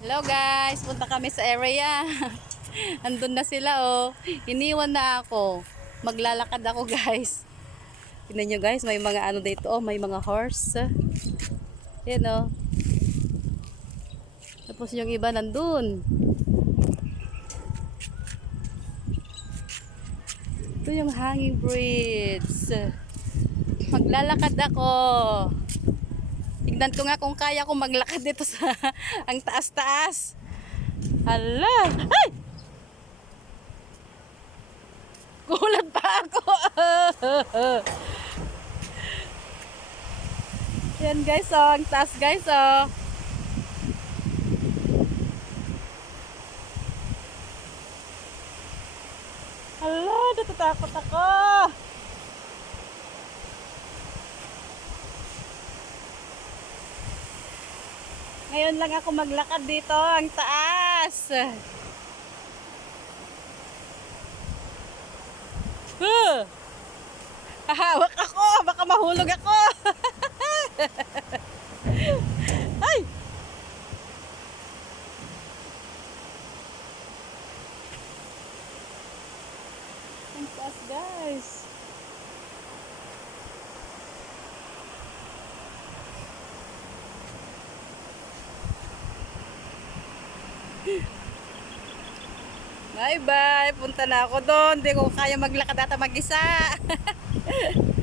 Hello guys, punta kami sa area. Andun na sila oh. Iniwan na ako. Maglalakad ako guys. Tingnan nyo guys, may mga ano dito oh, may mga horse. Yan oh. Tapos yung iba nandun. Ito yung hanging bridge. Maglalakad ako. Tignan ko nga kung kaya ko maglakad dito sa ang taas-taas. Hala! Ay! Gulat pa ako. Yan guys, oh, ang taas guys, oh. Hala, natatakot ako. Ngayon lang ako maglakad dito, ang taas. Hahawak ako, baka mahulog ako. Ay! Ang taas guys. Bye bye, punta na ako doon. Hindi ko kaya maglakad ata mag-isa.